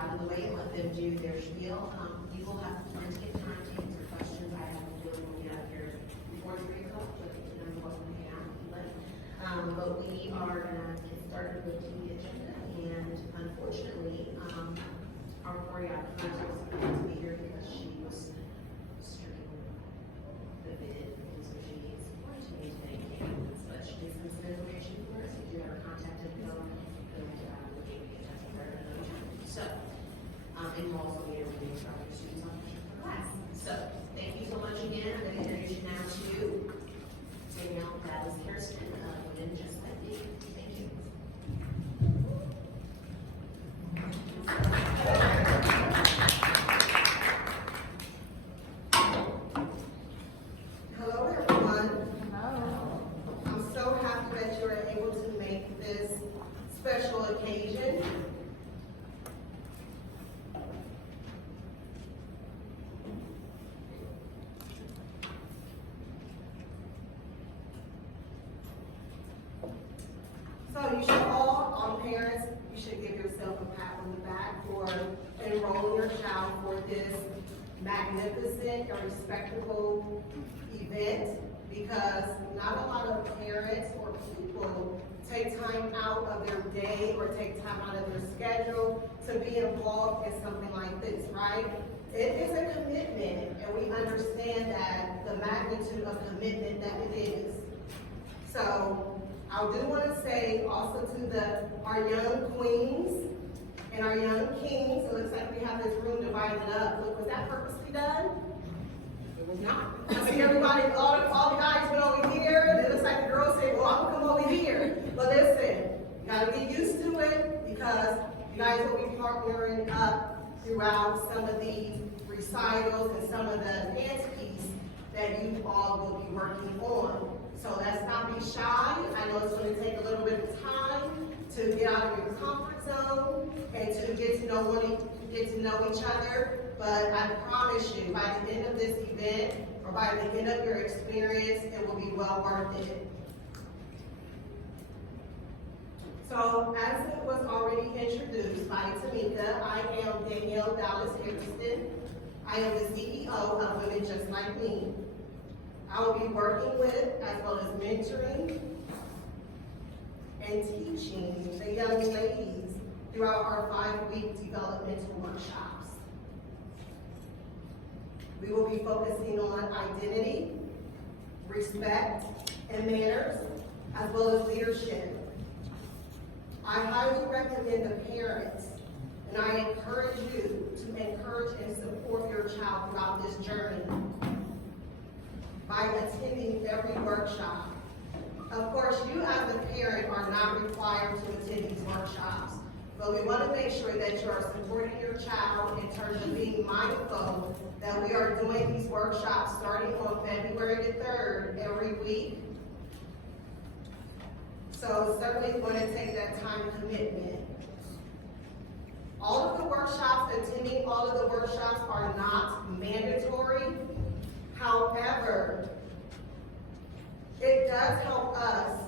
out of the way and let them do their spiel. You will have plenty of time to answer questions. I have a feeling we'll get out here before 3 o'clock, but you're welcome to hang out if you like. But we are gonna get started with the agenda, and unfortunately, our choreographer was supposed to be here because she was stricken the bid, and so she needs to make candidates, but she needs some information for us. If you ever contact her, we'll get in touch with her another time. So, and we'll also be able to do our students on the class. So, thank you so much again. I'm going to introduce you now to Danielle Dallas Kirsten, Women Just Like Me. Thank you. Hello, everyone. Hello. I'm so happy that you're able to make this special occasion. So you should all parents, you should give yourself a pat on the back for enrolling your child for this magnificent and respectable event, because not a lot of parents or people take time out of their day or take time out of their schedule to be involved in something like this, right? It is a commitment, and we understand that the magnitude of commitment that it is. So I do want to say also to our young queens and our young kings, it looks like we have this room divided up. Look, was that purposely done? It was not. I see everybody, all the guys went over here, and it looks like the girls say, well, I'm gonna come over here. But listen, you gotta get used to it, because you guys will be partnering up throughout some of these recitals and some of the dance pieces that you all will be working on. So let's not be shy. I know it's going to take a little bit of time to get out of your comfort zone and to get to know each other. But I promise you, by the end of this event, or by the end of your experience, it will be well worth it. So, as it was already introduced by Tamika, I am Danielle Dallas Kirsten. I am the CEO of Women Just Like Me. I will be working with, as well as mentoring and teaching the young ladies throughout our 5-week developmental workshops. We will be focusing on identity, respect, and manners, as well as leadership. I highly recommend the parents, and I encourage you to encourage and support your child throughout this journey by attending every workshop. Of course, you as a parent are not required to attend these workshops, but we want to make sure that you are supporting your child in terms of being mindful that we are doing these workshops starting on February the 3rd every week. So certainly going to take that time commitment. All of the workshops, attending all of the workshops are not mandatory. However, it does help us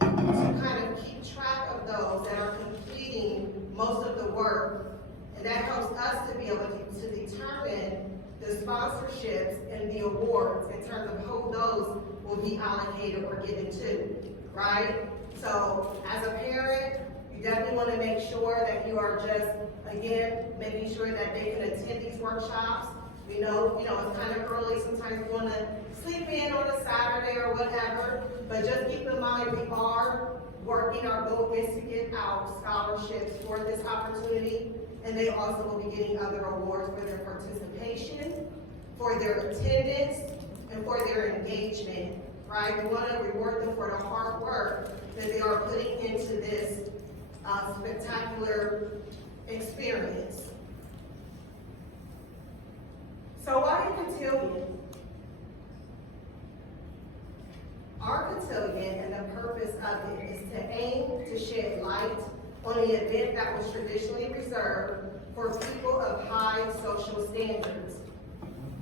to kind of keep track of those that are completing most of the work, and that helps us to be able to determine the sponsorships and the awards in terms of who those will be allocated or given to, right? So as a parent, you definitely want to make sure that you are just, again, making sure that they can attend these workshops. We know, it's kind of early. Sometimes we want to sleep in on a Saturday or whatever, but just keep in mind we are working. Our goal is to get out scholarships for this opportunity, and they also will be getting other awards for their participation, for their attendance, and for their engagement, right? We want to reward them for the hard work that they are putting into this spectacular experience. So why Cotillion? Our Cotillion and the purpose of it is to aim to shed light on an event that was traditionally reserved for people of high social standards.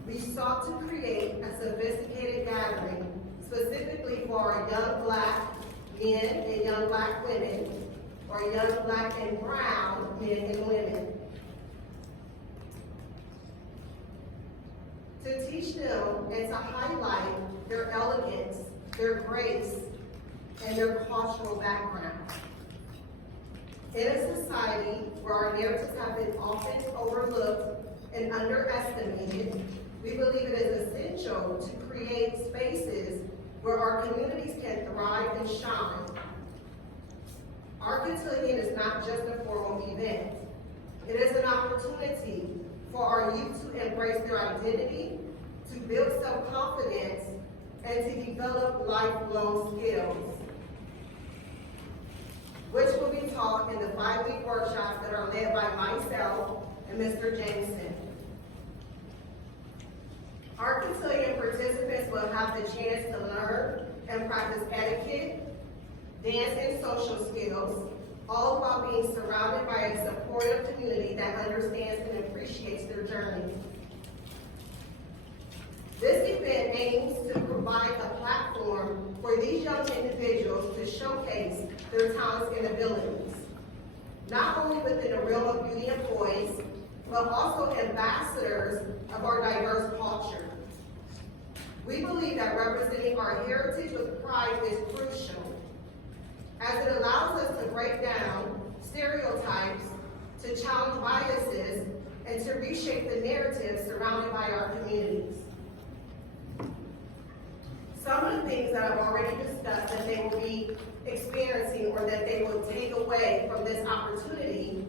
We sought to create a sophisticated gathering specifically for our young Black men and young Black women, or young Black and brown men and women. to teach them and to highlight their elegance, their grace, and their cultural background. In a society where our narratives have been often overlooked and underestimated, we believe it is essential to create spaces where our communities can thrive and shine. Our Cotillion is not just a formal event. It is an opportunity for our youth to embrace their identity, to build self-confidence, and to develop lifelong skills, which will be taught in the 5-week workshops that are led by myself and Mr. Jameson. Our Cotillion participants will have the chance to learn and practice etiquette, dance and social skills, all while being surrounded by a supportive community that understands and appreciates their journey. This event aims to provide a platform for these young individuals to showcase their talents and abilities, not only within the realm of beauty and poise, but also ambassadors of our diverse culture. We believe that representing our heritage with pride is crucial, as it allows us to break down stereotypes, to challenge biases, and to reshape the narrative surrounded by our communities. Some of the things that I've already discussed that they will be experiencing or that they will take away from this opportunity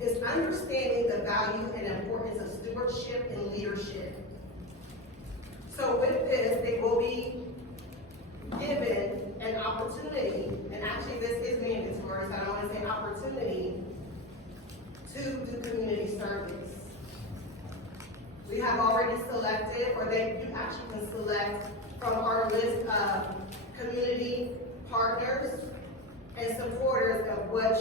is understanding the value and importance of stewardship and leadership. So with this, they will be given an opportunity, and actually this is mandatory, so I don't want to say opportunity, to do community service. We have already selected, or you actually can select from our list of community partners and supporters of which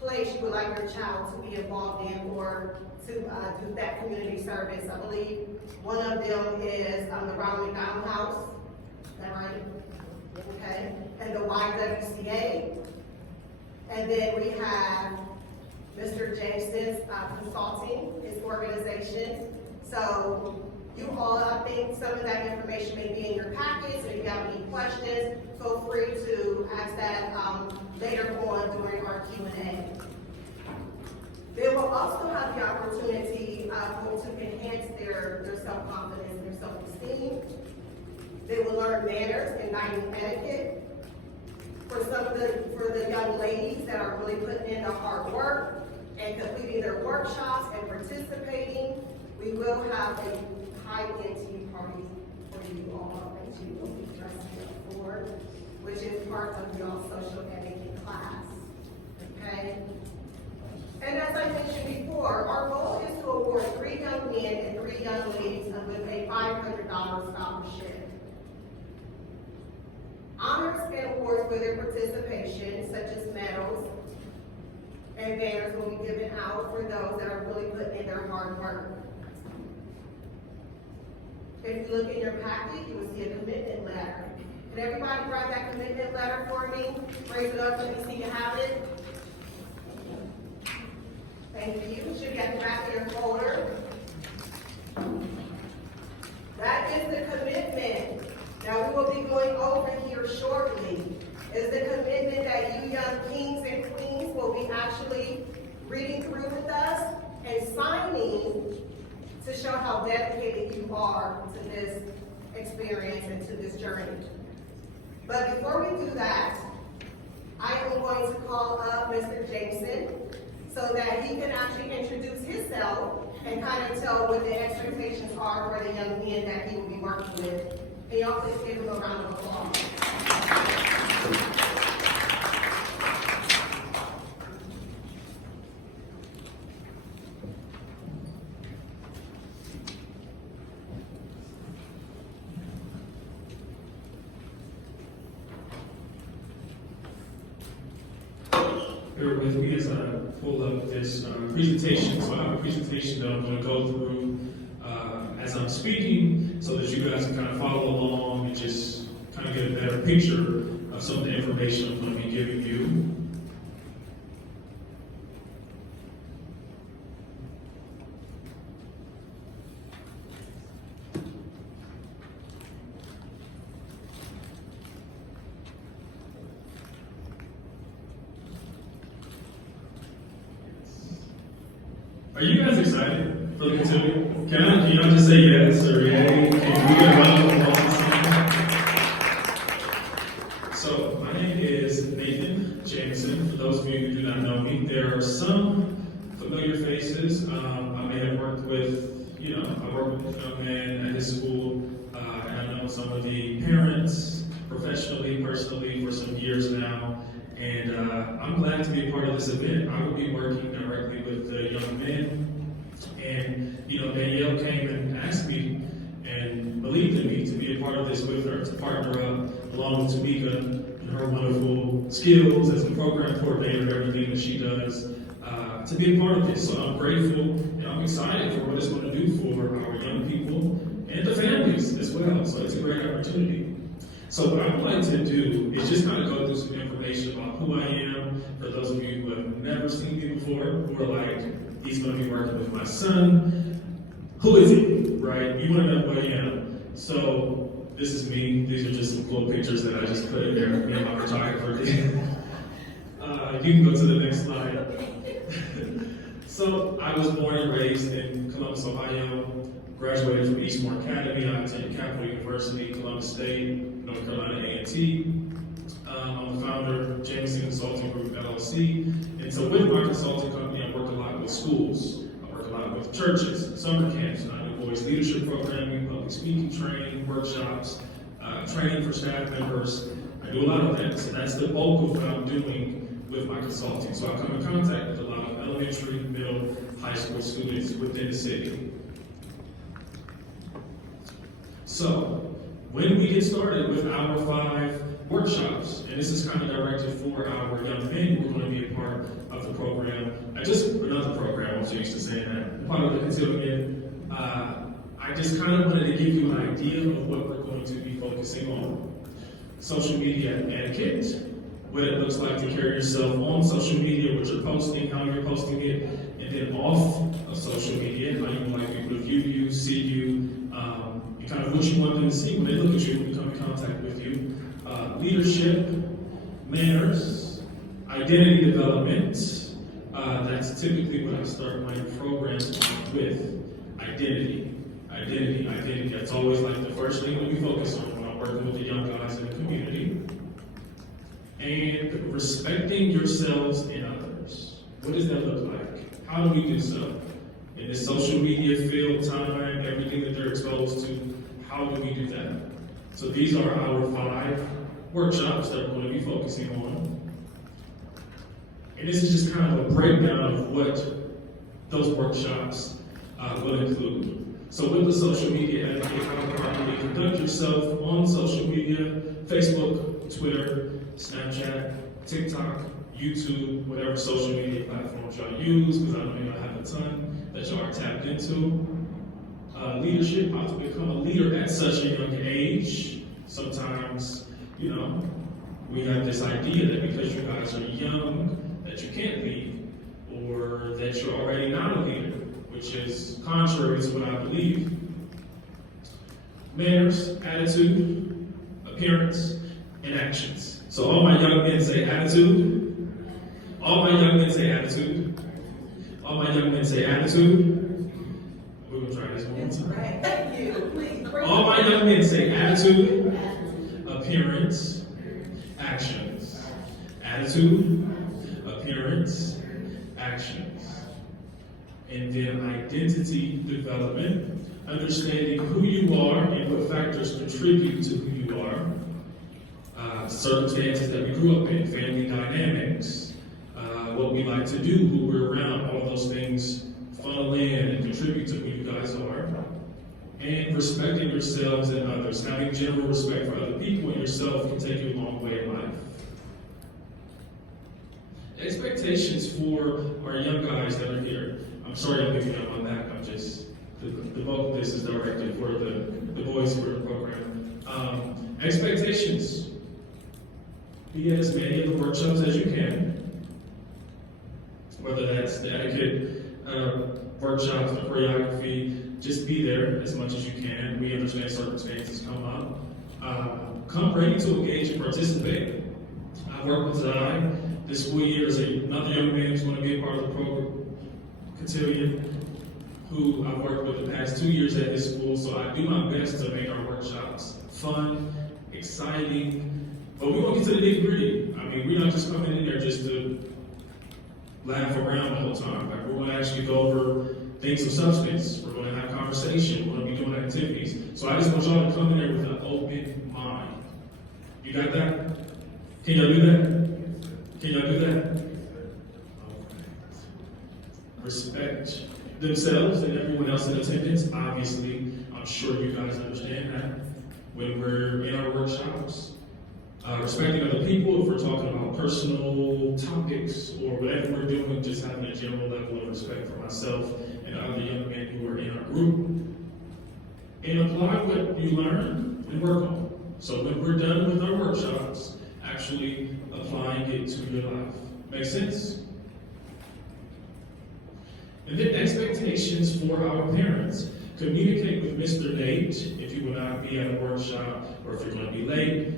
place you would like your child to be involved in or to do that community service. I believe one of them is the Ronald McDonald House. Is that right? Okay. And the YWCA. And then we have Mr. Jameson's consulting, his organization. So you all, I think some of that information may be in your packets. If you have any questions, feel free to ask that later on during our Q&A. They will also have the opportunity to enhance their self-confidence and their self-esteem. They will learn manners and dining etiquette. For the young ladies that are really putting in the hard work and completing their workshops and participating, we will have a high-end tea party for you all that you will be dressing up for, which is part of your social etiquette class. Okay? And as I mentioned before, our goal is to award 3 young men and 3 young ladies with a $500 scholarship. Honors and awards for their participation, such as medals and banners, will be given out for those that are really putting in their hard work. If you look in your packet, you will see a commitment letter. Can everybody write that commitment letter for me? Raise it up, let me see you have it. Thank you. It should be at the back of your folder. That is the commitment. Now we will be going over here shortly. Is the commitment that you young kings and queens will be actually reading through with us and signing to show how dedicated you are to this experience and to this journey. But before we do that, I am going to call up Mr. Jameson so that he can actually introduce himself and kind of tell what the expectations are for the young men that he will be working with. Can y'all please give him a round of applause? Bear with me as I pull up this presentation. So I have a presentation that I'm going to go through as I'm speaking so that you guys can kind of follow along and just kind of get a better picture of some of the information I'm going to be giving you. Are you guys excited for the Cotillion? Can y'all just say yes or yay? Can we get a round of applause? So, my name is Nathan Jameson. For those of you who do not know me, there are some familiar faces. I may have worked with, I work with this young man at his school, and I know some of the parents professionally, personally for some years now. And I'm glad to be a part of this event. I will be working directly with the young men. And, Danielle came and asked me and believed in me to be a part of this with her, to partner up along with Tamika and her wonderful skills as a program coordinator and everything that she does, to be a part of this. So I'm grateful and I'm excited for what it's going to do for our young people and the families as well. So it's a great opportunity. So what I would like to do is just kind of go through some information about who I am, for those of you who have never seen me before, who are like, he's going to be working with my son. Who is he, right? You want to know who I am. So this is me. These are just some cool pictures that I just put in there. Me and my photographer did. You can go to the next slide. So I was born and raised in Columbus, Ohio. Graduated from Eastmore Academy. I attended Capital University, Columbus State, North Carolina A&T. I'm the founder of Jameson Consulting Group, LLC. And so with my consulting company, I work a lot with schools. I work a lot with churches, summer camps. I do boys leadership programming, public speaking training, workshops, training for staff members. I do a lot of that. So that's the bulk of what I'm doing with my consulting. So I come in contact with a lot of elementary, middle, high school students within the city. So, when we get started with our 5 workshops, and this is kind of directed for our young men who are going to be a part of the program, another program, I'm so used to saying that, part of the Cotillion, I just kind of wanted to give you an idea of what we're going to be focusing on. Social media etiquette, what it looks like to carry yourself on social media, what you're posting, how you're posting it, and then off of social media, how you would like people to view you, see you, kind of what you want them to see when they look at you, when they come in contact with you. Leadership, manners, identity development. That's typically what I start my programs with. Identity. That's always like the first thing that we focus on when I'm working with the young guys in the community. And respecting yourselves and others. What does that look like? How do we do so? In this social media field, time, everything that they're exposed to, how do we do that? So these are our 5 workshops that we're going to be focusing on. And this is just kind of a breakdown of what those workshops will include. So with the social media etiquette, how to properly conduct yourself on social media, Facebook, Twitter, Snapchat, TikTok, YouTube, whatever social media platforms y'all use, because I know y'all have a ton that y'all are tapped into. Leadership, how to become a leader at such a young age. Sometimes, we have this idea that because you guys are young, that you can't lead, or that you're already not a leader, which is contrary to what I believe. Manners, attitude, appearance, and actions. So all my young men say attitude. All my young men say attitude. All my young men say attitude. We're going to try this one more time. Right. Thank you. Please. All my young men say attitude, appearance, actions. Attitude, appearance, actions. And then identity development, understanding who you are and what factors contribute to who you are. Circumstances that we grew up in, family dynamics, what we like to do, who we're around, all those things funnel in and contribute to who you guys are. And respecting yourselves and others. Having general respect for other people and yourself can take you a long way in life. Expectations for our young guys that are here. I'm sorry I'm giving you on my back. The bulk of this is directed for the boys for the program. Expectations. Be at as many of the workshops as you can. Whether that's the etiquette workshops, the choreography, just be there as much as you can. We understand circumstances come up. Come ready to engage and participate. I work with Zai. This school year is another young man who's going to be a part of the program. Cotillion, who I've worked with the past 2 years at his school, so I do my best to make our workshops fun, exciting, but we won't get to the nitty-gritty. I mean, we're not just coming in there just to laugh around the whole time. Like, we're gonna actually go over things of substance. We're gonna have conversation. We're gonna be doing activities. So I just want y'all to come in there with an open mind. You got that? Can y'all do that? Can y'all do that? Respect themselves and everyone else in attendance. Obviously, I'm sure you guys understand that when we're in our workshops. Respecting other people, if we're talking about personal topics or whatever we're doing, just having a general level of respect for myself and other young men who are in our group. And apply what you learn and work on. So when we're done with our workshops, actually applying it to your life. Make sense? And then expectations for our parents. Communicate with Mr. Nate if you will not be at a workshop or if you're going to be late.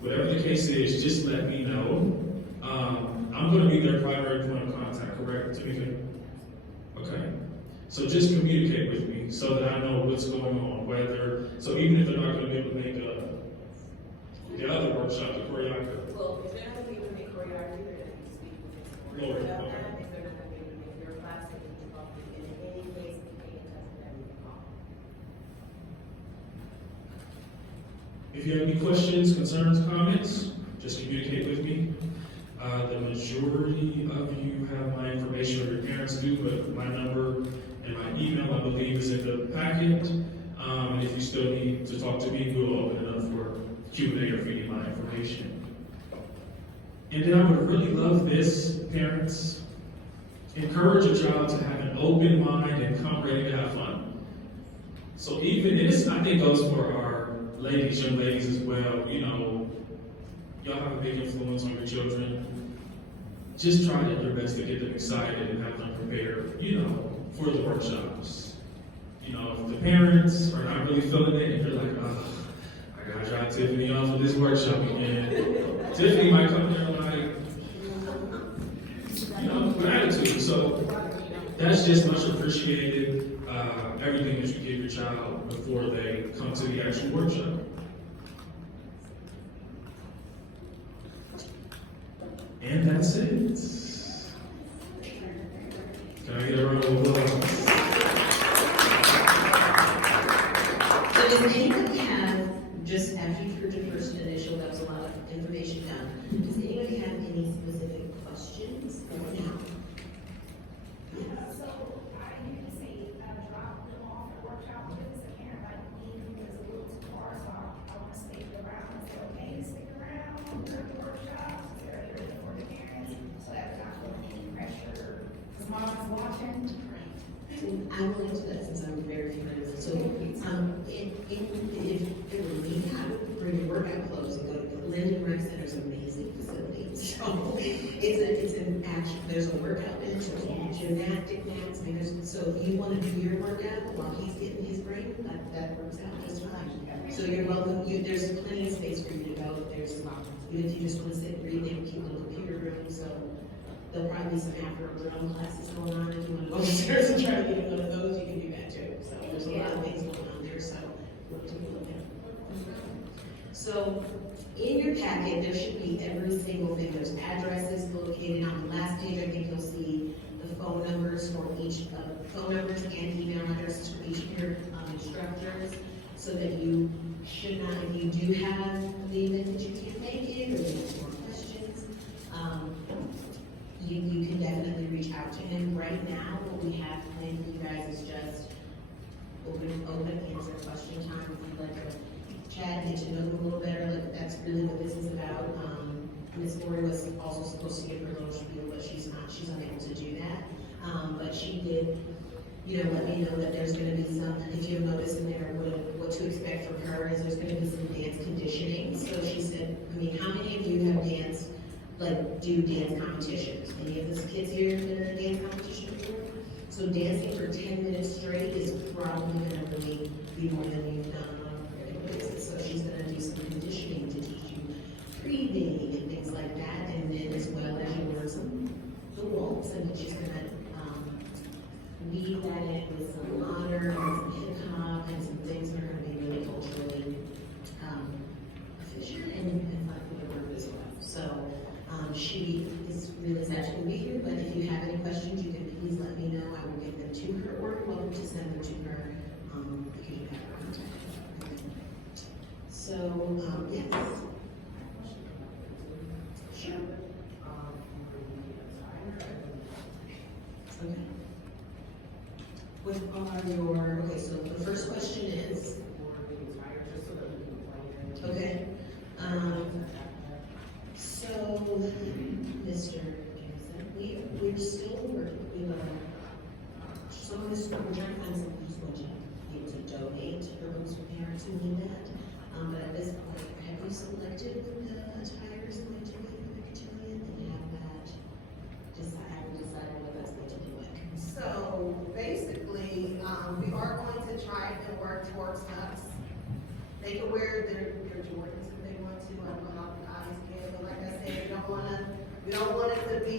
Whatever the case is, just let me know. I'm going to be their primary point of contact, correct, Tamika? Okay. So just communicate with me so that I know what's going on. So even if they're not going to be able to make the other workshop, the choreography. Well, if they're not going to be able to make choreography, they're going to speak with Lord, about okay. that. If they're not going to be able to make your class, they can talk to you. In any case, if they can touch them, you can call. If you have any questions, concerns, comments, just communicate with me. The majority of you have my information, or your parents do, but my number and my email, I believe, is in the packet. And if you still need to talk to me, we'll open it up for Q&A or if you need my information. And then I would really love this, parents. Encourage a child to have an open mind and come ready to have fun. So even this, I think, goes for our ladies, young ladies as well. You know, y'all have a big influence on your children. Just try your best to get them excited and have them prepared, you know, for the workshops. You know, if the parents are not really feeling it and they're like, oh, I gotta drop Tiffany off for this workshop again. Tiffany might come there like, you know, with attitude. So that's just much appreciated. Everything that you give your child before they come to the actual workshop. And that's it. Can I get a round of applause? So does anybody have, just after you've heard the first initial, that was a lot of information down, does anybody have any specific questions right now? So I usually say, drop them off at workshop because a parent might leave because it's a little too far, so I want to stick around and say, okay, stick around during the workshop, so they're ready for the parents, so that we're not feeling any pressure, because mom is watching. I will answer that since I'm very familiar with it. So, if it were me, I would bring your workout clothes and go to Linden Rec Center's amazing facility. So, it's an action, there's a workout bench, there's gymnastic mats, I mean, so if you want to do your workout while he's getting his break, that works out just fine. So you're welcome, there's plenty of space for you to go, even if you just want to sit and read, they have a cute little computer room, so there'll probably be some afro-drum classes going on. If you want to go upstairs and try to get one of those, you can do that too. So there's a lot of things going on there, so we'll take a look at it. So in your packet, there should be every single thing. There's addresses located on the last page. I think you'll see the phone numbers for each, phone numbers and email addresses for each of your instructors, so that you should not, if you do have the event that you can't make it, or you have more questions, you can definitely reach out to him. Right now, what we have planned for you guys is just open answer question time. If you'd like to chat, get to know him a little better, like that's really what this is about. Miss Lori was also supposed to give her little spiel, but she's unable to do that. But she did, let me know that there's gonna be some, if you'll notice in there, what to expect from her is there's gonna be some dance conditioning. So she said, how many of you have danced, do dance competitions? Any of the kids here have been in a dance competition before? So dancing for 10 minutes straight is probably gonna really be more than you've done on a regular basis. So she's gonna do some conditioning to teach you breathing and things like that, and then as well as you learn some the waltz, and she's gonna She is really sad she couldn't be here, but if you have any questions, you can please let me know. I will give them to her, or you're welcome to send them to her. You can have her contact. So, yes. Sure. Okay. What are your, okay, so the first question is, okay, so, Mr. Jameson, we're still working, some of this, we're trying to find someone who's going to be able to donate her books for parents who need that. But at this point, have you selected the attire is going to be for the cotillion and have that decided what that's going to be like? So basically, we are going to try and work towards tux. They can wear their Jordans if they want to. I don't know how the guys can, but like I said, we don't want it to be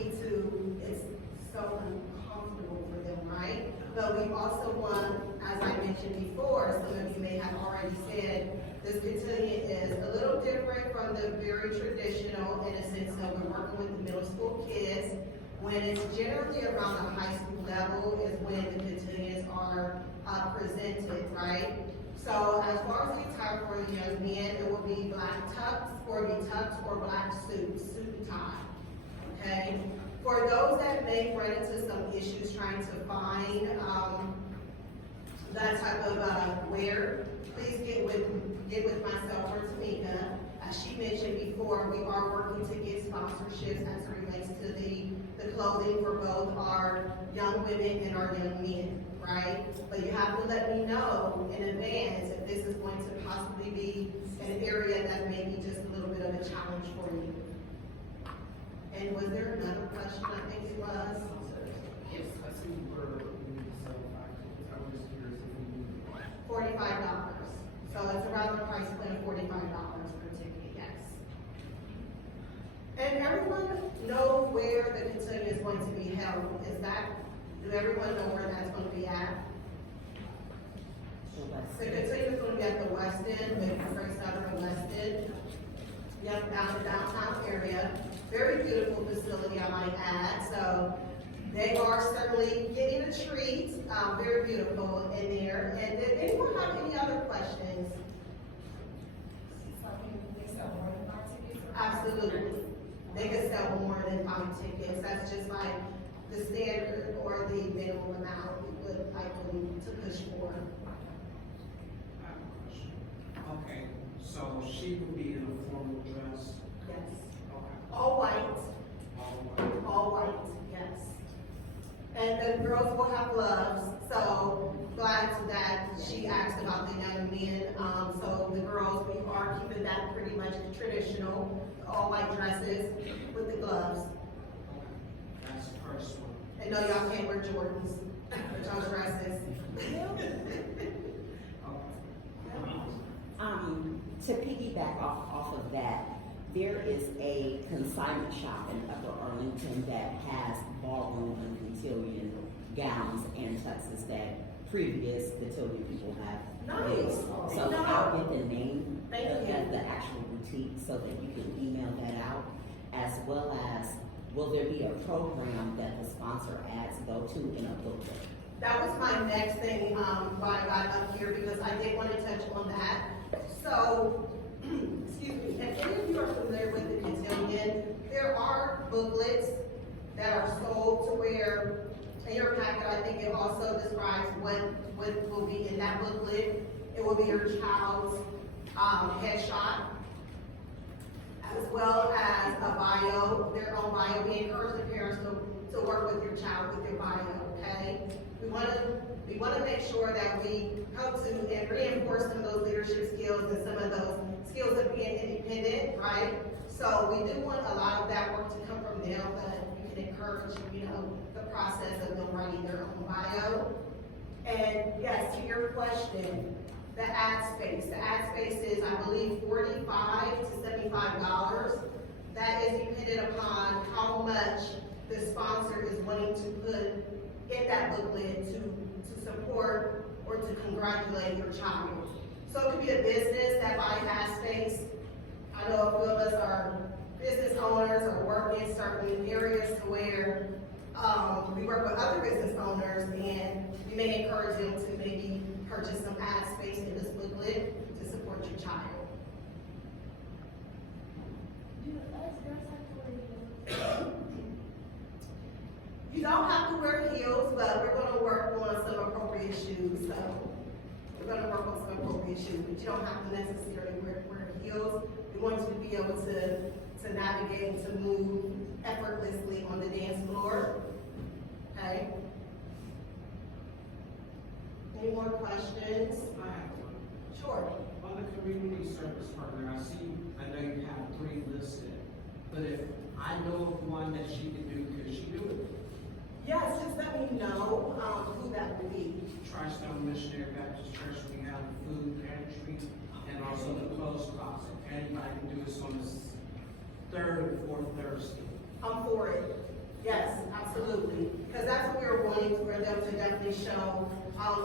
it's so uncomfortable for them, right? But we also want, as I mentioned before, some of you may have already said, this cotillion is a little different from the very traditional in a sense of we're working with the middle school kids. When it's generally around the high school level is when the cotillions are presented, right? So as far as the attire for the young men, it will be black tux, or black suit and tie, okay? For those that may run into some issues trying to find that type of wear, please get with myself or Tamika. As she mentioned before, we are working to get sponsorships as it relates to the clothing for both our young women and our young men, right? But you have to let me know in advance if this is going to possibly be an area that may be just a little bit of a challenge for you. And was there another question? I think it was. Yes, I see where we need to sell tickets. I was just curious if we need. $45. So it's around the price point of $45 per ticket, yes. And everyone know where the cotillion is going to be held. Do everyone know where that's going to be at? The cotillion is going to be at the West End, maybe first out of the West End. Yep, down the downtown area. Very beautiful facility, I might add. So they are certainly getting a treat. Very beautiful in there. And did anyone have any other questions? Absolutely. They could sell more than 5 tickets. That's just like the standard or the minimum amount we would like them to push for. I have a question. Okay, so she will be in a formal dress. Yes. Okay. All white. All white. All white, yes. And the girls will have gloves, so glad that she asked about the young men. So the girls, we are keeping that pretty much traditional, all white dresses with the gloves. Okay. That's the first one. And no, y'all can't wear Jordans with y'all dresses. To piggyback off of that, there is a consignment shop in Upper Arlington that has ballroom and cotillion gowns and tuxes that previous cotillion people have made. Nice. So No. I'll get the name Thank of you. the actual boutique so that you can email that out, as well as will there be a program that the sponsor ads go to in a booklet? That was my next thing, why I got up here, because I did want to touch on that. So, excuse me, if any of you are familiar with the cotillion, there are booklets that are sold to where, in your packet, I think it also describes what will be in that booklet. It will be your child's headshot, as well as a bio, their own bio. We encourage the parents to work with your child with your bio, okay? We want to make sure that we help to and reinforce some of those leadership skills and some of those skills of being independent, right? So we do want a lot of that work to come from them, but we can encourage, the process of them writing their own bio. And yes, to your question, the ad space. The ad space is, I believe, $45 to $75. That is dependent upon how much the sponsor is wanting to put in that booklet to support or to congratulate your child. So it could be a business that buys ad space. I know a few of us are business owners or work in work with other business owners, and we may encourage them to maybe purchase some ad space in this booklet to support your child. Do us girls have to wear heels? You don't have to wear heels, but we're gonna work on some appropriate shoes, so we're gonna work on some appropriate shoes, but you don't have to necessarily wear heels. We want you to be able to navigate and to move effortlessly on the dance floor, okay? Any more questions? I have one. Sure. On the community service partner, I know you have 3 listed, but if I know of one that she can do, could she do it? Yes, just let me know, who that would be. Tri-Stone Missionary Baptist Church, we have the food pantry and also the clothes closet. Anybody can do this on the 3rd and 4th Thursday. I'm for it. Yes, absolutely. Because that's what we're wanting for them to definitely show.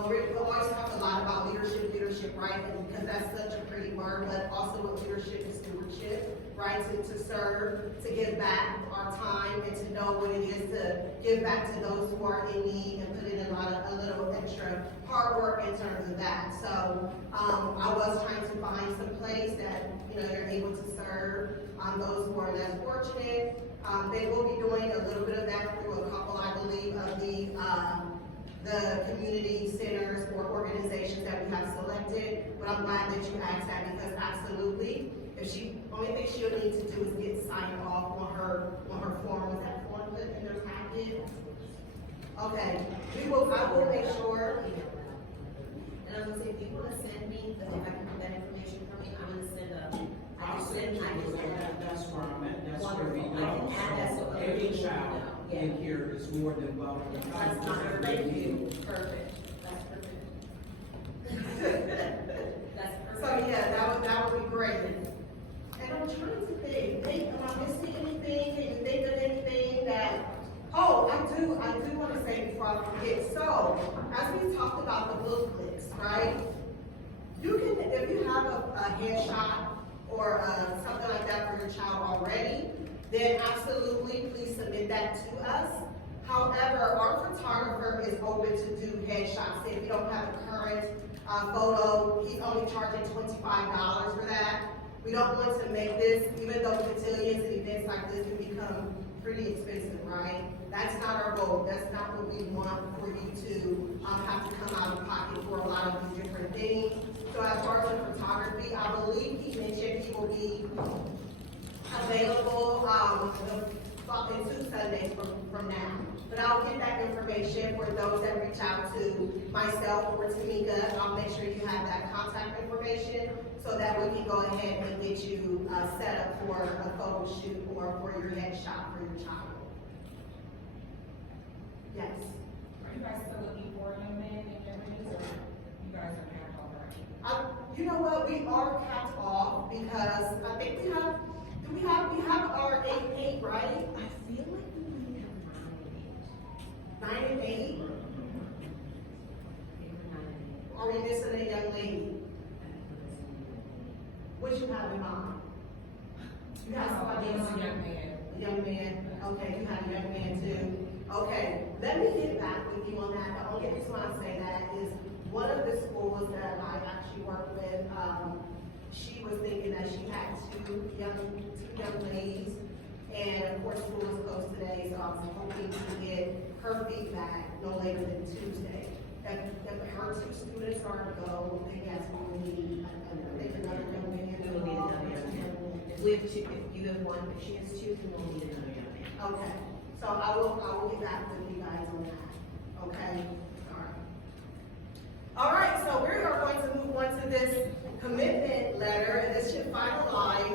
We always talk a lot about leadership, right? And because that's such a pretty word, but also what leadership is stewardship, right? To serve, to give back our time, and to know what it is to give back to those who are in need and put in a little extra hard work in terms of that. So I was trying to find some place that, you know, you're able to serve those who are less fortunate. They will be doing a little bit of that through a couple, I believe, of the community centers or organizations that we have selected. But I'm glad that you asked that, because absolutely, only thing she'll need to do is get signed off on her form. Was that form put in their packet? Okay, I will make sure. And I'm gonna say, if you wanna send me, if I can put that information from me, I'm gonna send I'll send you, that's where I'm at, that's where we Wonderful. I go. can add that so other Any people child know. in here is more than welcome. That's not her, thank you, perfect, that's perfect. That's perfect. So yeah, that would be great. And I'm trying to think, am I missing anything? Can you think of anything that, oh, I do want to say before I forget. So, as we talked about the booklets, right? You can, if you have a headshot or something like that for your child already, then absolutely, please submit that to us. However, our photographer is open to do headshots. If you don't have a current photo, he's only charging $25 for that. We don't want to make this, even though cotillions and events like this can become pretty expensive, right? That's not our goal. That's not what we want for you to have to come out of pocket for a lot of these different things. So as far as the photography, I believe he mentioned he will be available in 2 Sundays from now. But I'll get that information for those that reach out to myself or Tamika. I'll make sure you have that contact information so that we can go ahead and get you set up for a photo shoot or for your headshot for your child. Yes. Are you guys still looking for a young man in your range, or you guys are capped already? You know what, we are capped off because I think we have our 8, right? I feel like we only have 9 and 8. 9 and 8. Are we missing a young lady? What you have in mind? You have somebody in Yes, mind? young man. A young man, okay, you have a young man too. Okay, let me get back with you on that. The only reason why I say that is one of the schools that I actually work with, she was thinking that she had two young ladies, and of course school is closed today, so I was hoping to get her feedback no later than Tuesday. If her 2 students are to go, then yes, we will need another young man. We will need another young man. If we have 2, if you have 1, if she has 2, then we'll need another young man. Okay, so I will get back with you guys on that, okay? All right, so we are going to move on to this commitment letter, and this should finalize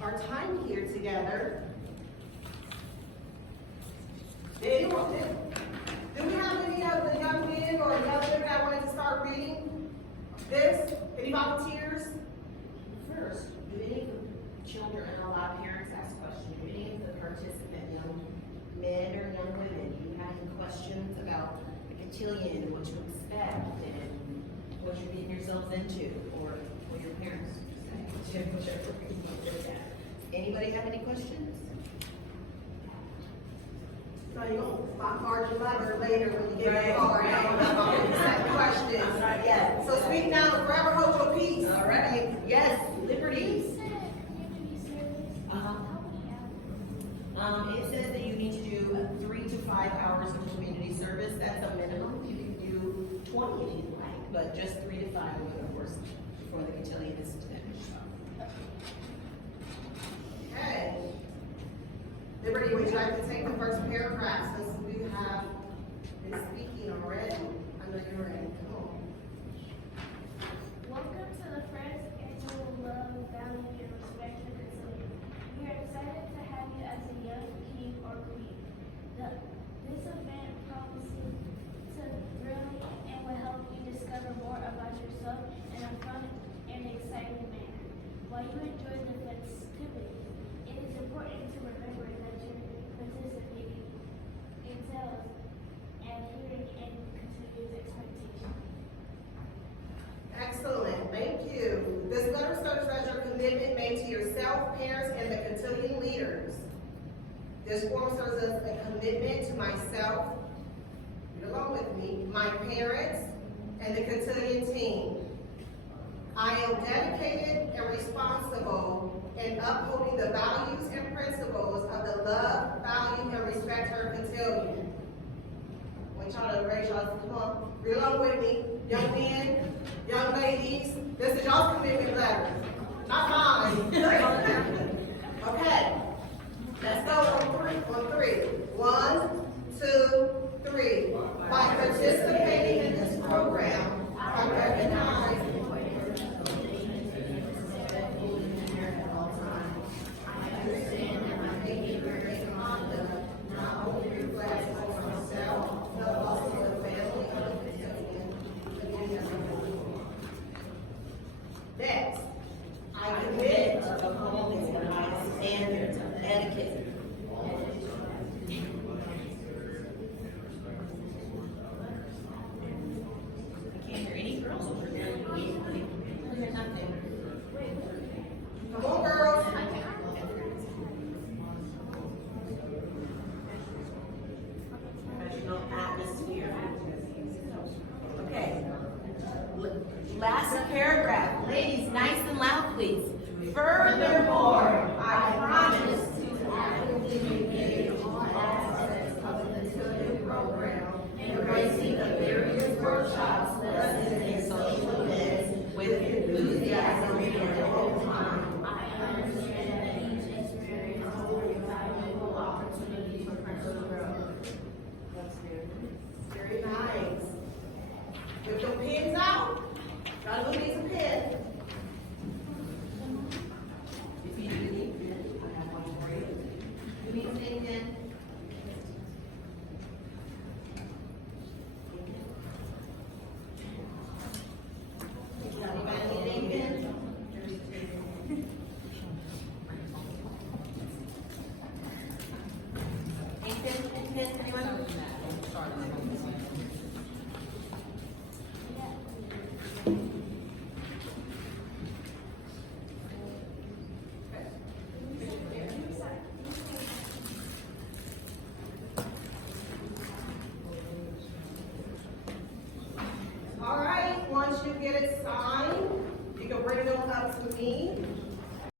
our time here together. Do we have any of the young men or young women that wanted to start reading this? Any volunteers? First, do any of the children, and a lot of parents ask questions, do any of the participant young men or young women, do you have any questions about the cotillion, what to expect, and what you're getting yourselves into, or what your parents say, whichever you want to look at. Anybody have any questions? So you don't bombard your mother later when you get your card, you don't have all these second questions. Yes. So speak now and forever hold your peace. All right, yes, liberties. It says that you need to do 3 to 5 hours of community service, that's a minimum, you can do 20 if you like, but just 3 to 5 of course, before the cotillion is finished. Okay. Liberty, would you like to take the first paragraph since we have been speaking already? I know you're ready. Come on. Welcome to the first annual Love, Value, and Respect for Cotillion. We are excited to have you as a young king or queen. This event promises to thrill you and will help you discover more about yourself in a fun and exciting manner. While you enjoy the festivities, it is important to remember that your participating entails adhering and continuous expectation. Excellent, thank you. This letter serves as your commitment made to yourself, parents, and the cotillion leaders. This form serves as a commitment to myself, read along with me, my parents, and the cotillion team. I am dedicated and responsible in upholding the values and principles of the love, value, and respect her cotillion. I want y'all to raise y'all, come on, read along with me. Young men, young ladies, this is y'all's commitment letter, not mine. Okay, let's go on three. 1, 2, 3. By participating in this program, I recognize next, I commit To upholding the highest standards of etiquette. I can't hear any girls over there. I hear nothing. come on, girls. Professional atmosphere. Okay. Last paragraph. Ladies, nice and loud, please. Furthermore, I promise to actively engage in all aspects of the cotillion program, embracing the various workshops, lessons, and social events with enthusiasm and the whole time. I understand that each experience holds valuable opportunities for personal growth. Very nice. With your pens out, y'all need some pens. If you do need pen, I have one for you. You need a pen, pen? Anybody need any pen? Any pen, anyone?